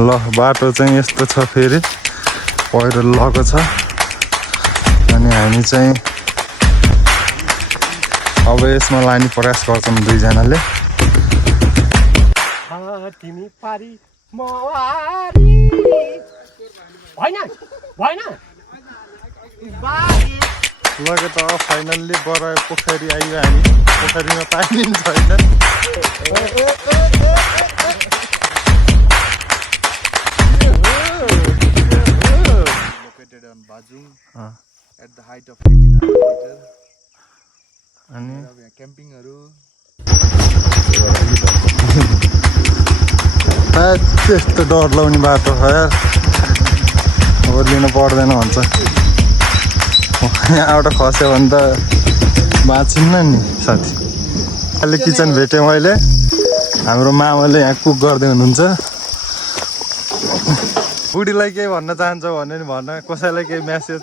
ल बाटो चाहिँ यस्तो छ फेरि पहिरो लगेको छ अनि हामी चाहिँ अब यसमा लाने प्रयास गर्छौँ दुईजनाले तिमी पारी मवारी भएन भएन लगे त फाइनल्ली बरायो पोखरी आइयो हामी पोखरीमा पानी छैन located on Bajung at the height of 1800 meter अनि camping त्यस्तो डर लाउने बाटो छ यार ओर्लिनु पर्दैन भन्छ यहाँबाट खस्यो भने त बाँचिन्न नि साथी अहिले किचन भेटेँ मैले हाम्रो मामाले यहाँ कुक गर्दै हुनुहुन्छ बुढीलाई केही भन्न चाहन्छ भने नि भन्न कसैलाई केही म्यासेज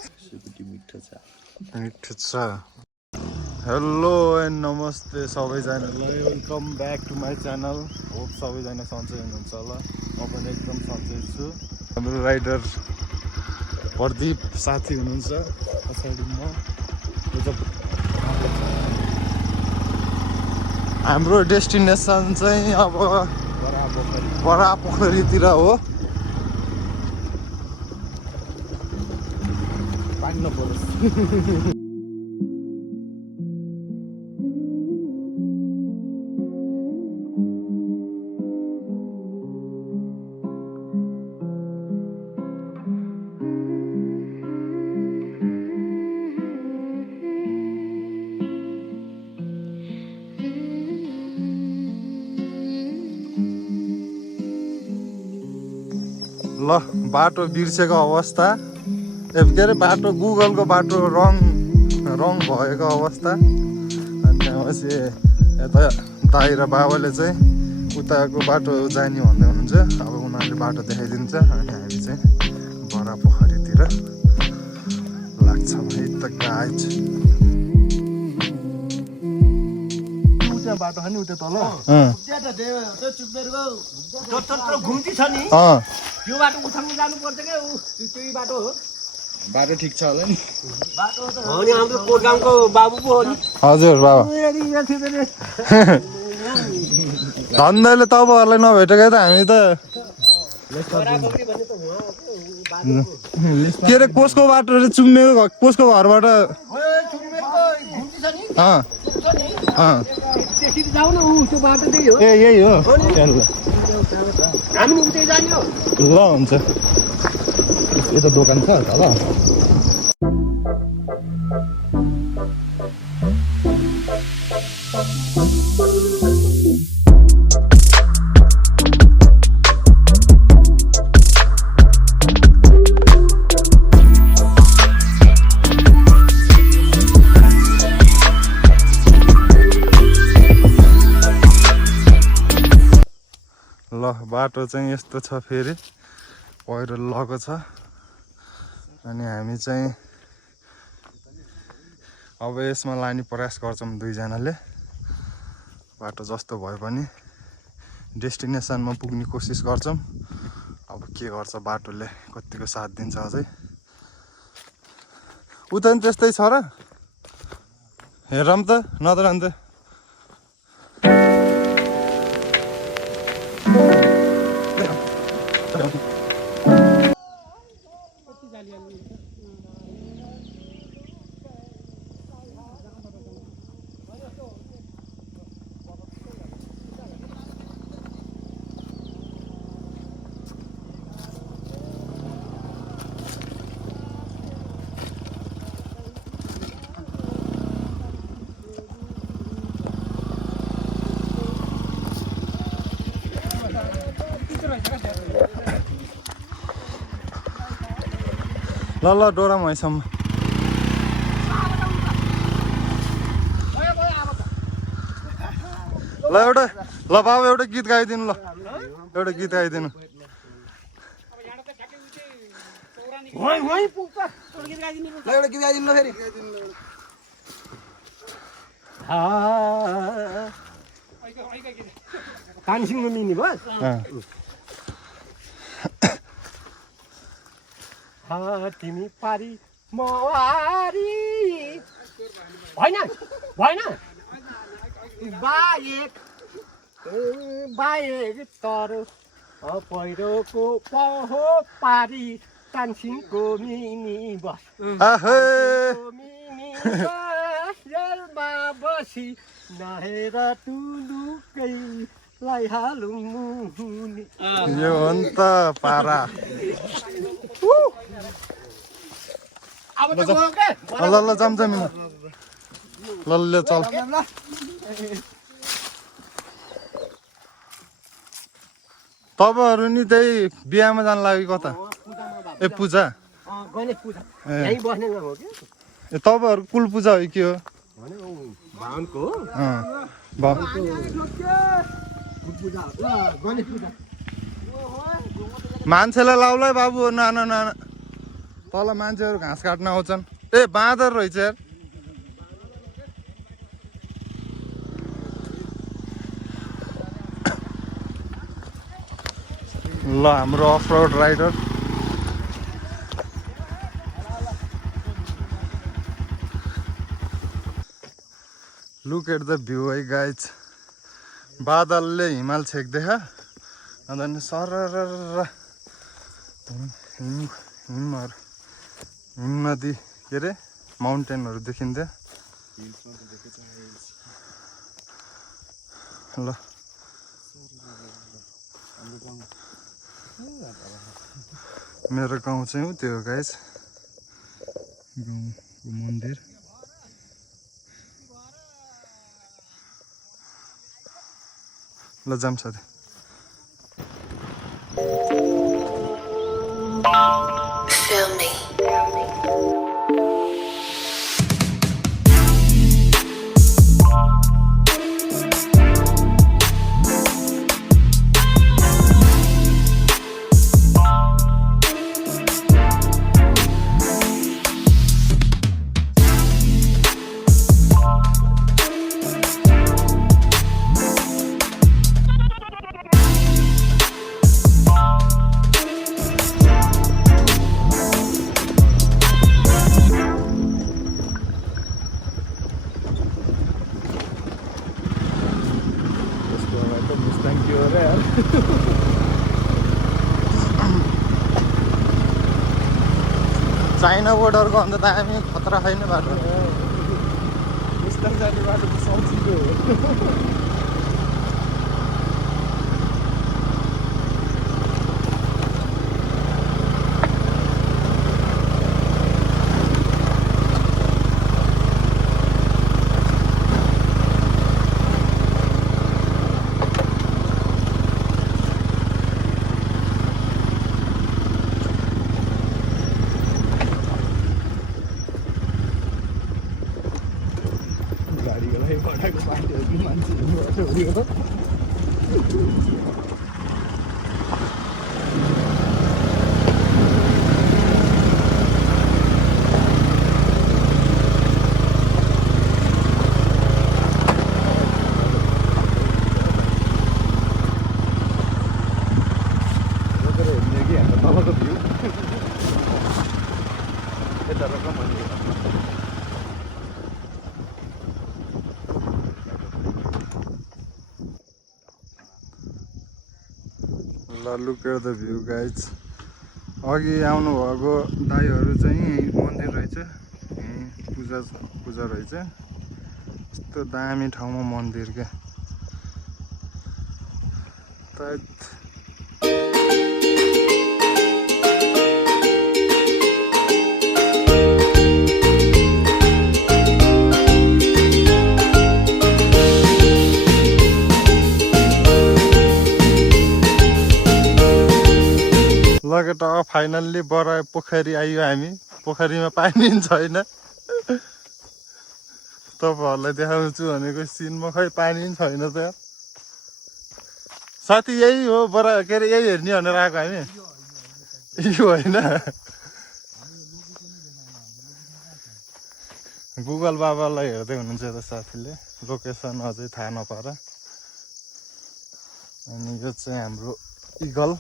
मिठो छ हेलो एन्ड नमस्ते सबैजनालाई welcome back to my channel hope सबैजना सन्चै हुनुहुन्छ होला म पनि एकदम सन्चै छु हाम्रो राइडर प्रदीप साथी हुनुहुन्छ पछाडि म हाम्रो डेस्टिनेसन चाहिँ अब बडा पोखरीतिर हो पानी नपरोस् ल बाटो बिर्सेको अवस्था के अरे बाटो गुगलको बाटो रङ भएको अवस्था अनि त्यसपछि यता दाइ र बाबाले चाहिँ उताको बाटो जाने भन्दै हुनुहुन्छ अब उनीहरूले बाटो देखाइदिन्छ अनि हामी चाहिँ बडा पोखरीतिर लाग्छौँ है त गाइज बाटो छ नि उता तल घुम्ती छ नि यो बाटो उठाउनु जानु पर्छ क्या त्यही बाटो हो बाटो ठिक छ होला नि बाटो हो नि हाम्रो कोटगाउँको बाबु पो हो नि हजुर बाबा धन्दाले तपाईँहरूलाई नभेटेकै त हामी त के अरे कसको बाटो चुम्मेको कसको घरबाट ए यही हो हामी उतै जाने हो ल हुन्छ यता दोकान छ ल बाटो चाहिँ यस्तो छ फेरि पहिरो लगेको छ अनि हामी चाहिँ अब यसमा लाने प्रयास गर्छौँ दुईजनाले बाटो जस्तो भए पनि डेस्टिनेसनमा पुग्ने कोसिस गर्छौँ अब के गर्छ बाटोले कतिको साथ दिन्छ अझै उता पनि त्यस्तै छ र हेरौँ त नत्र अन्त ल ल डोरा मैसम्म ल एउटा ल बाबा एउटा गीत गाइदिनु ल एउटा गीत गाइदिनु कानसिङ मिनी बस तिमी पारी मवारी होइन भएन बाहेक तर पहिरोको पहो पारी तानसिङको मिनी बस मिनी बस रेलमा बसी नहेर टुलुकै लैहालौँ मुनि यो हो नि त पारा अब त गयो के ल ल जमजमी ल ल चल तपाईँहरू नि त्यही बिहामा जानु लाग्यो कता ए पूजा गणेश पूजा यहीँ बस्ने हो कि ए तपाईँहरू कुल पूजा हो कि हो भावनको गणेश पूजा मान्छेलाई लाउला बाबु नाना नाना तल मान्छेहरू घाँस काट्न आउँछन् ए बाँदर रहेछ यार ल हाम्रो off road rider look at the view है गाइज बादलले हिमाल छेक्दैछ अन्त नि सरर हिम नदी के अरे माउन्टेनहरू देखिन्थ्यो ल मेरो गाउँ चाहिँ हो त्यो गाइज गाउँको मन्दिर ल जाम साथी Feel me. चाइना बोर्डरको अन्त दामी खतरा छैन बाटो जाने बाटो त सजिलो हो look at the view guys अघि आउनुभएको दाइहरू चाहिँ यहीँ मन्दिर रहेछ यहीँ पूजा रहेछ यस्तो दामी ठाउँमा मन्दिर क्या लगेट फाइनल्ली बरा पोखरी आइयो हामी पोखरीमा पानी छैन तपाईँहरूलाई देखाउँछु भनेको सिनमा खै पानी छैन त साथी यही हो बरा के अरे यही हेर्ने भनेर आएको हामी यो होइन गुगल बाबालाई हेर्दै हुनुहुन्छ त साथीले लोकेसन अझै थाहा नपाएर अनि यो चाहिँ हाम्रो इगल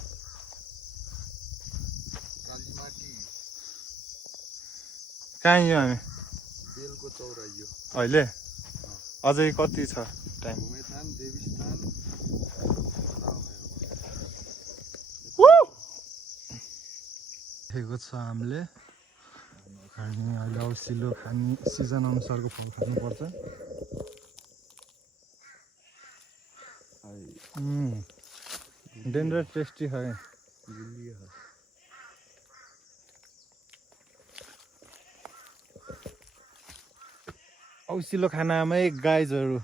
कहाँ यो हामी बेलको चौरा यो अहिले अझै कति छ टाइम भूमिस्थान देवीस्थान देखेको छ हामीले हामी अहिले औसिलो खाने सिजन अनुसारको फल खानुपर्छ डेन्जर टेस्टी है औसिलो खानामै गाइजहरू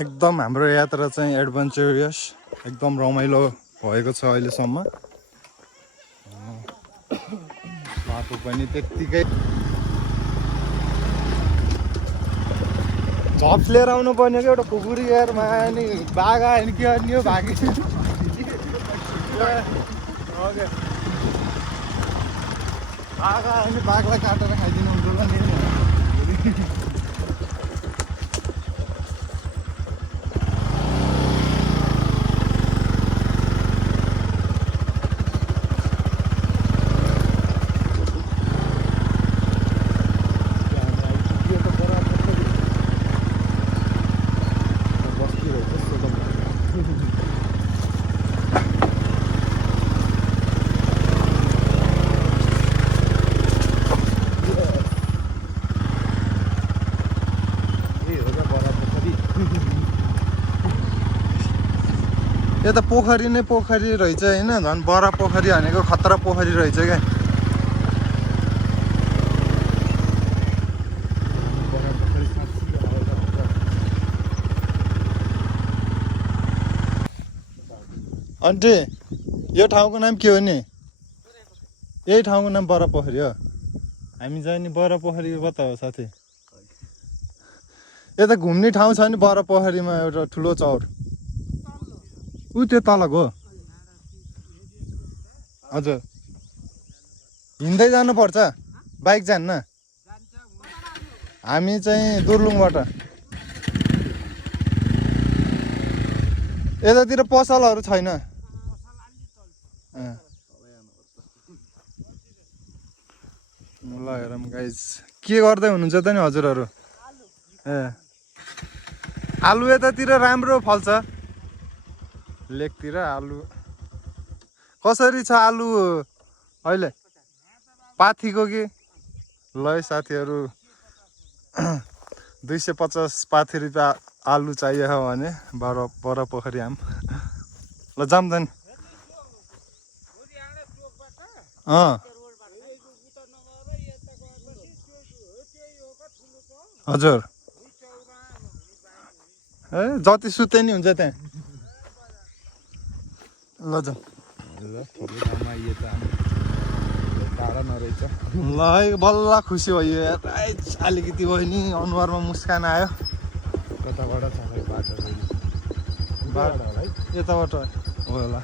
एकदम हाम्रो यात्रा चाहिँ एडभेन्चरस एकदम रमाइलो भएको छ अहिलेसम्म बाटो पनि त्यत्तिकै झप्स लिएर आउनु पर्ने कि एउटा कुकुरी यारमा अनि बाघ आयो नि के गर्ने हो भागे बाघ आयो नि बाघलाई काटेर खाइदिनु हुन्छ होला नि यो त पोखरी नै पोखरी रहेछ होइन झन् बडा पोखरी भनेको खतरा पोखरी रहेछ क्या अन्टे यो ठाउँको नाम के हो नि यही ठाउँको नाम बडा पोखरी हो हामी जाने नि बडा पोखरी कता हो साथी यता घुम्ने ठाउँ छ नि बडा पोखरीमा एउटा ठुलो चौर ऊ त्यो तलको हजुर हिँड्दै जानुपर्छ बाइक जान्न हामी चाहिँ दुर्लुङबाट यतातिर पसलहरू छैन ल हेरौँ गाइज के गर्दै हुनुहुन्छ त नि हजुरहरू ए आलु यतातिर राम्रो फल्छ लेकतिर आलु कसरी छ आलु अहिले पाथीको कि ल साथीहरू 250 पाथी रुपियाँ आलु चाहियो भने बडा पोखरी आम ल जाम त नि हजुर ए जति सुत्ते नि हुन्छ त्यहाँ ल जाउँ ल है बल्ल खुसी भयो अलिकति भयो नि अनुहारमा मुस्कान आयो यताबाट हो होला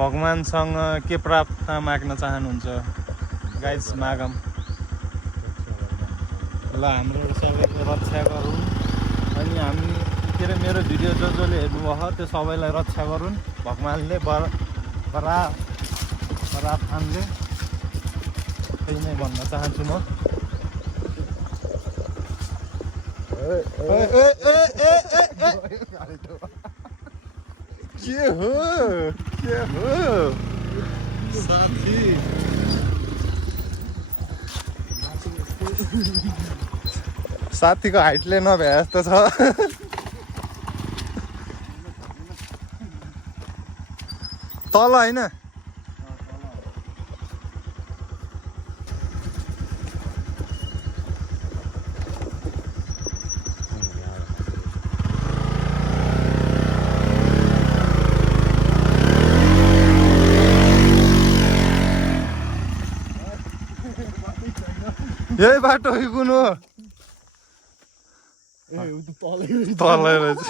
भगवानसँग के प्रार्थना माग्न चाहनुहुन्छ गाइस मागम ल हाम्रो सबैको रक्षा गरौँ अनि हामी के अरे मेरो भिडियो जसले हेर्नुभयो त्यो सबैलाई रक्षा गरून् भगवानले बराथानले त्यही नै भन्न चाहन्छु म के हो साथी साथीको हाइटले नभए जस्तो छ तल होइन यही बाटो हो कुन हो तलै रहेछ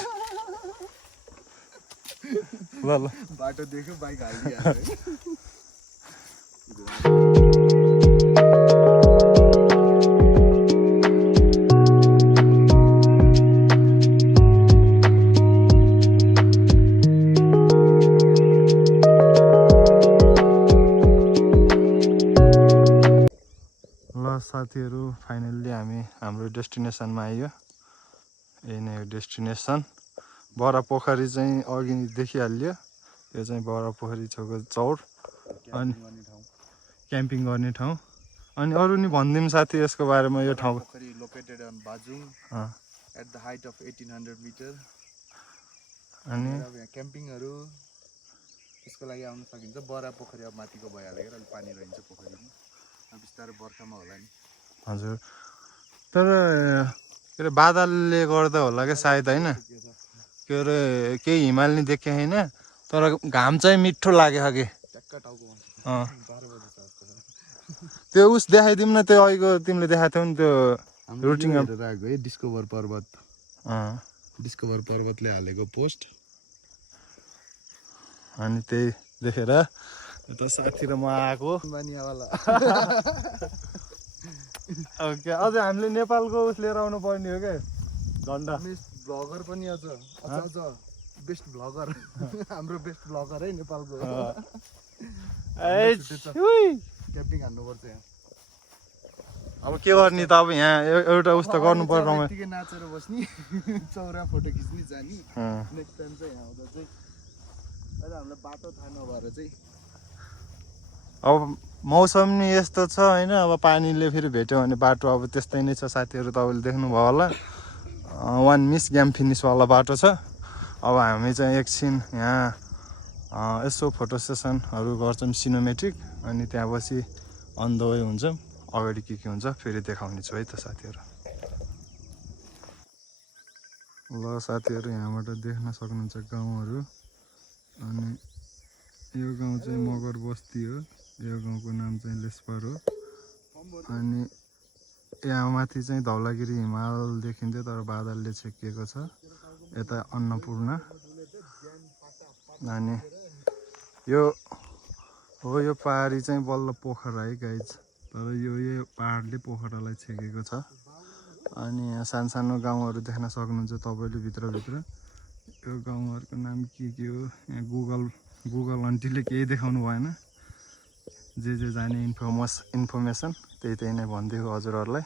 ल ल बाटो देख्यो बाइक हालिदिइहाल्यो ल साथीहरू फाइनल्ली हामी हाम्रो डेस्टिनेसनमा आइयो यही नै हो डेस्टिनेसन बडा पोखरी चाहिँ अघि देखिहाल्यो त्यो चाहिँ बडा पोखरी छेउको चौर अनि क्याम्पिङ गर्ने ठाउँ अनि अरू नि भनिदिउँ साथी यसको बारेमा यो ठाउँ पोखरी located on Bajung at the height of 1800 metre अनि अब यहाँ क्याम्पिङहरू यसको लागि आउन सकिन्छ बडा पोखरी अब माथिको भइहाल्यो क्या अलिक पानी रहन्छ पोखरीमा अब बिस्तारै बर्खामा होला नि हजुर तर के अरे बादलले गर्दा होला क्या सायद होइन के अरे केही हिमाल नि देखेँ होइन तर घाम चाहिँ मिठो लाग्यो कि ट्याक्क टाउको 12 बजे छ त्यो उस देखाइदिउँ न त्यो अहिलेको तिमीले देखाएको थियौ नि त्यो रुटिङ हेरेर आएको है डिस्कभर पर्वतले हालेको पोस्ट अनि त्यही देखेर यता साथी र म आएको बानियावाला अब क्या अझ हामीले नेपालको उस लिएर आउनु पर्ने हो क्या झन्डा भ्लगर पनि अझ बेस्ट भ्लगर हाम्रो बेस्ट भ्लगर है नेपालको क्याम्पिङ हान्नुपर्छ यहाँ अब के गर्ने त अब यहाँ एउटा उस्तो गर्नु पर्छ यतिकै नाचेर बस्ने चौरा फोटो खिच्ने जाने नेक्स्ट टाइम चाहिँ यहाँ आउँदा चाहिँ अहिले हामीलाई बाटो थाहा नभएर चाहिँ अब मौसम नि यस्तो छ होइन अब पानीले फेरि भेट्यो भने बाटो अब त्यस्तै नै छ साथीहरू तपाईँले देख्नुभयो होला वान मिस गेम फिनिसवाला बाटो छ अब हामी चाहिँ एकछिन यहाँ यसो फोटो सेसनहरू गर्छौँ सिनेमेटिक अनि त्यहाँ पछि अन द वे हुन्छौँ अगाडि के हुन्छ फेरि देखाउने छु है त साथीहरू ल साथीहरू यहाँबाट देख्न सक्नुहुन्छ गाउँहरू अनि यो गाउँ चाहिँ मगर बस्ती हो यो गाउँको नाम चाहिँ लेस्पर हो अनि यहाँ माथि चाहिँ धौलागिरी हिमाल देखिन्थ्यो तर बादलले छेकिएको छ यता अन्नपूर्ण अनि यो हो यो पहाडी चाहिँ बल्ल पोखरा है गाइज तर यो पहाडले पोखरालाई छेकेको छ अनि यहाँ सानो गाउँहरू देख्न सक्नुहुन्छ तपाईँले भित्रभित्र यो गाउँहरूको नाम के हो यहाँ गुगल आन्टीले केही देखाउनु भएन जे जाने इन्फर्मेसन त्यही नै भनिदिएको हजुरहरूलाई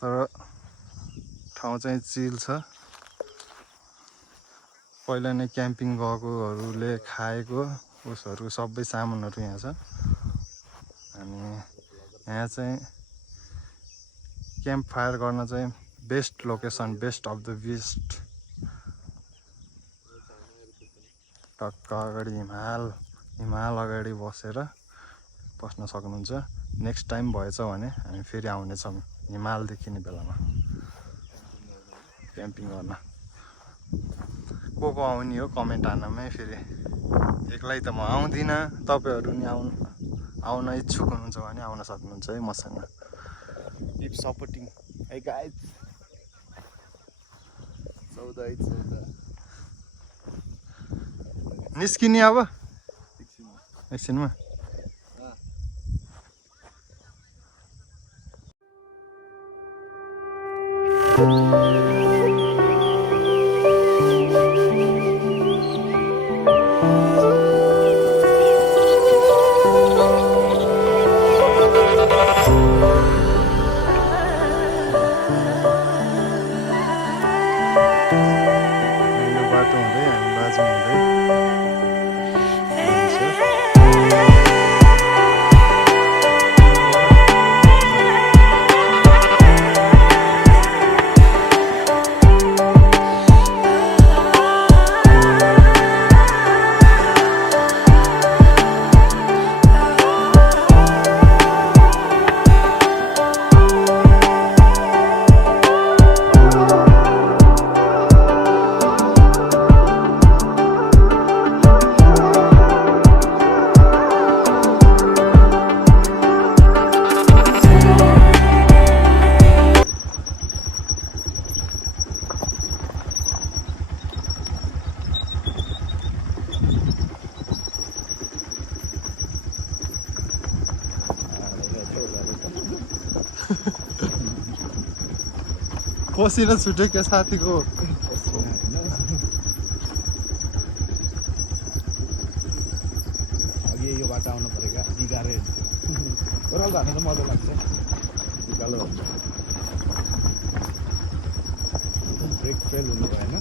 तर ठाउँ चाहिँ चिल छ पहिला नै क्याम्पिङ गएकोहरूले खाएको उसहरू सबै सामानहरू यहाँ छ अनि यहाँ चाहिँ क्याम्प फायर गर्न चाहिँ best location best of the best टक्क अगाडि हिमाल अगाडि बसेर बस्न सक्नुहुन्छ नेक्स्ट टाइम भएछ भने हामी फेरि आउनेछौँ हिमाल देखिने बेलामा क्याम्पिङ गर्न को आउने हो कमेन्ट हान्नमै फेरि एक्लै त म आउँदिनँ तपाईँहरू नि आउन इच्छुक हुनुहुन्छ भने आउन सक्नुहुन्छ है मसँग किप सपोर्टिङ है गाइज 14 निस्किने अब एकछिनमा बाटो हुँदै हामी बाजु हुँदै पसिना छुट्यो के साथीको अघि यो बाटो आउनु पऱ्यो क्या गाह्रै ओह्रालो धान त मजा लाग्छ उकालो ब्रेक फेल हुनु भएन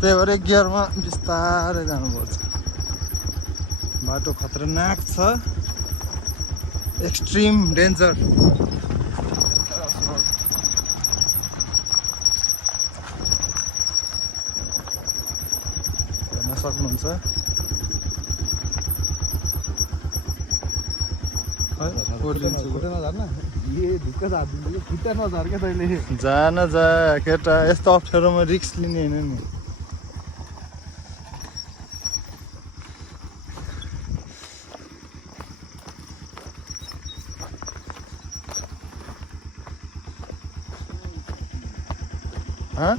त्यही भएर गियरमा बिस्तारै जानुपर्छ बाटो खतरनाक छ एक्सट्रिम डेन्जर हेर्न सक्नुहुन्छ ये ढुक्क झारिदिन्छ खुट्टा नझार क्या तैँले जान जा केटा यस्तो अप्ठ्यारोमा रिक्स लिने होइन नि हाँ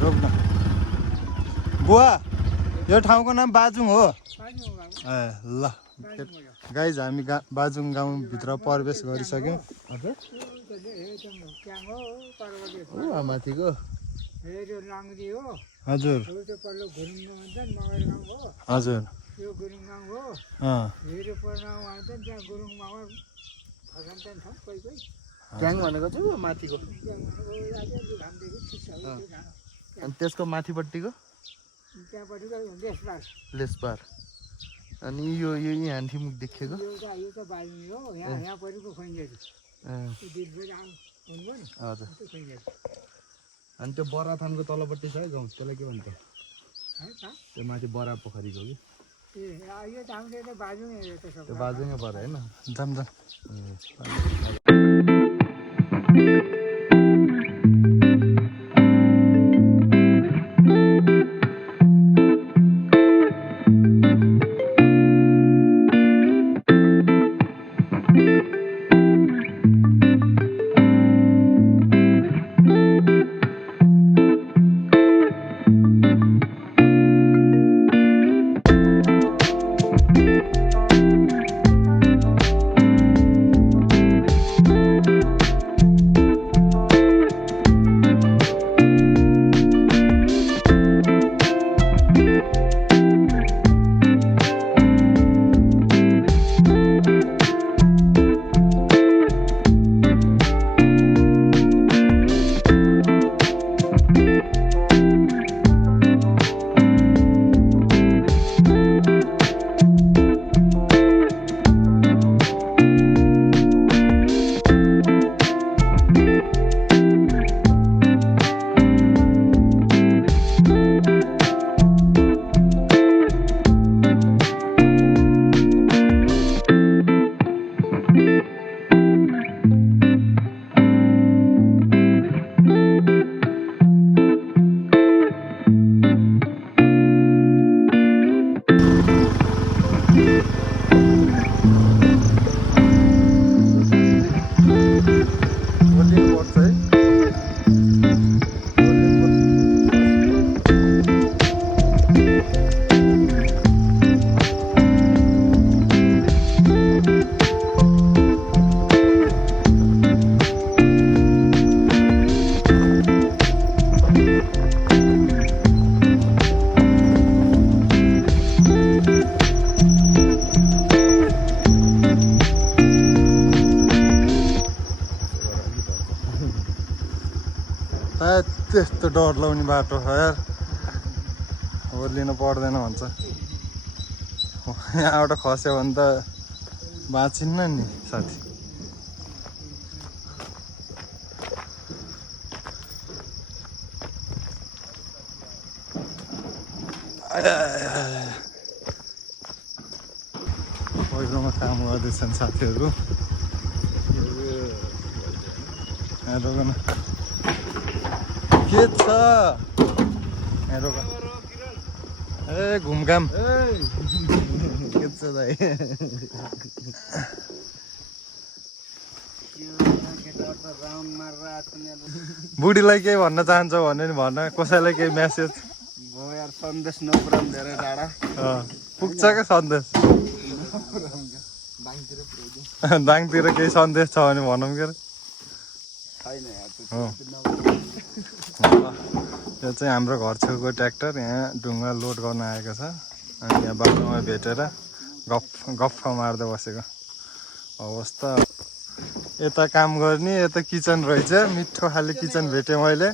रोक्न बुवा यो ठाउँको नाम बाजुङ हो ए ल गाइज हामी बाजुङ गाउँभित्र प्रवेश गरिसक्यौँ माथिको हजुर हजुर ट्याङ भनेको चाहिँ माथिको अनि त्यसको माथिपट्टिको लेसबार अनि यो यहाँ मुख देखेको हजुर अनि त्यो बराथानको तलपट्टि छ है गाउँ त्यसलाई के भन्छ त्यो माथि बरा पोखरीको कि त्यो बाजुङै बरा होइन जाम त्यस्तो डर लाउने बाटो छ यार ओर्लिनु पर्दैन भन्छ यहाँबाट खस्यो भने त बाँचिन्न नि साथी पहिलोमा काम गर्दैछन् साथीहरू। यहाँ रोक न के छ यहाँ रोक ए घुमघाम के छ दाइ बुढीलाई केही भन्न चाहन्छौ भने नि भन कसैलाई केही म्यासेज यार सन्देश नपुराम धेरै टाढा पुग्छ क्या सन्देश दाङतिर केही सन्देश छ भने भनौँ के छैन यार यो चाहिँ हाम्रो घर छेउको ट्र्याक्टर यहाँ ढुङ्गा लोड गर्न आएको छ अनि यहाँ बाटोमा भेटेर गफ मार्दै बसेको अवस्था। यता काम गर्ने यता किचन रहेछ मिठो खाले किचन भेटेँ मैले।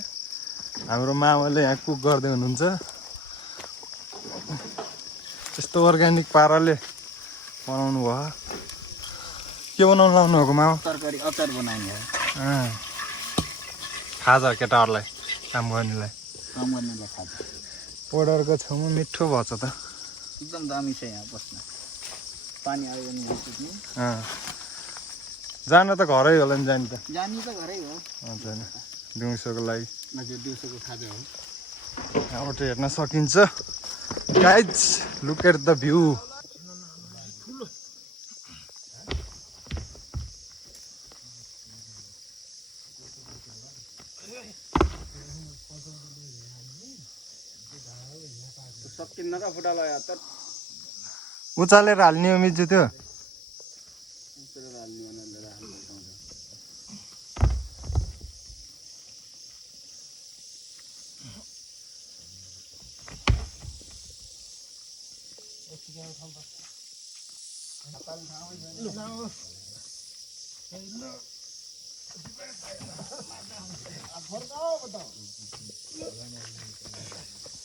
हाम्रो मामाले यहाँ कुक गर्दै हुनुहुन्छ त्यस्तो अर्ग्यानिक पाराले बनाउनु भयो। के बनाउनु लाउनु भएको मामा? तरकारी अचार बनाउने हो थाहा छ केटाहरूलाई काम गर्नेलाई काम गर्नेलाई थाहा छ पोडरको छेउमा मिठो भएछ त एकदम दामी छ यहाँ बस्न पानी आयो भने जान त घरै होला नि जाने त जानी त घरै हो हजुर दिउँसोको लागि हजुर दिउँसोको खाजा हो यहाँबाट हेर्न सकिन्छ guys look at the view. सकिन्न का फुटा लगायो त उचालेर हाल्ने हो मिजु त्यो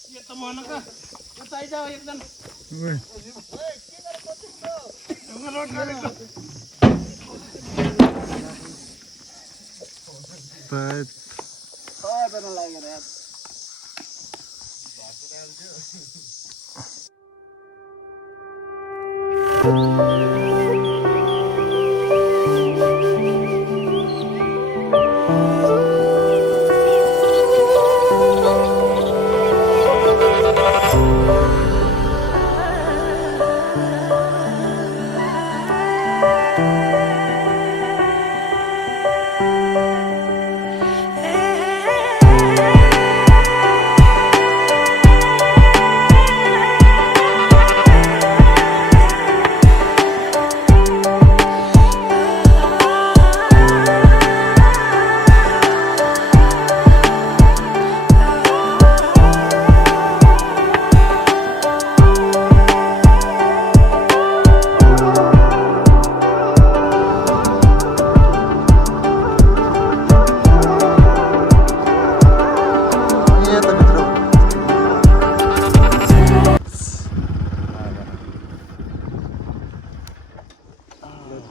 ये त मनका यो चाहिन्छ एकदम ढुङ्गा लोड गरेको सबैजना लागेर यार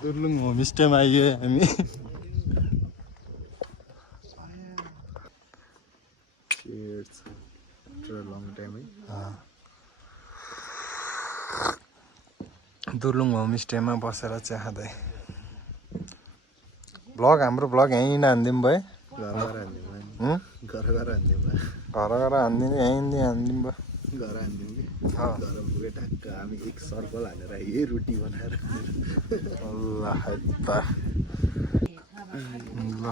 दुर्लुङ होमस्टेमा आइयो हामी दुर्लुङ होमस्टेमा बसेर चिया खाँदै हाम्रो ब्लग यहीँ हानिदिउँ भयो घर घर हानिदिनु यहीँ हानिदिउँ भयो घर हानिदिउँ कि घर पुगे ढाक्क हामी एक सर्कल हानेर यही रोटी बनाएर ल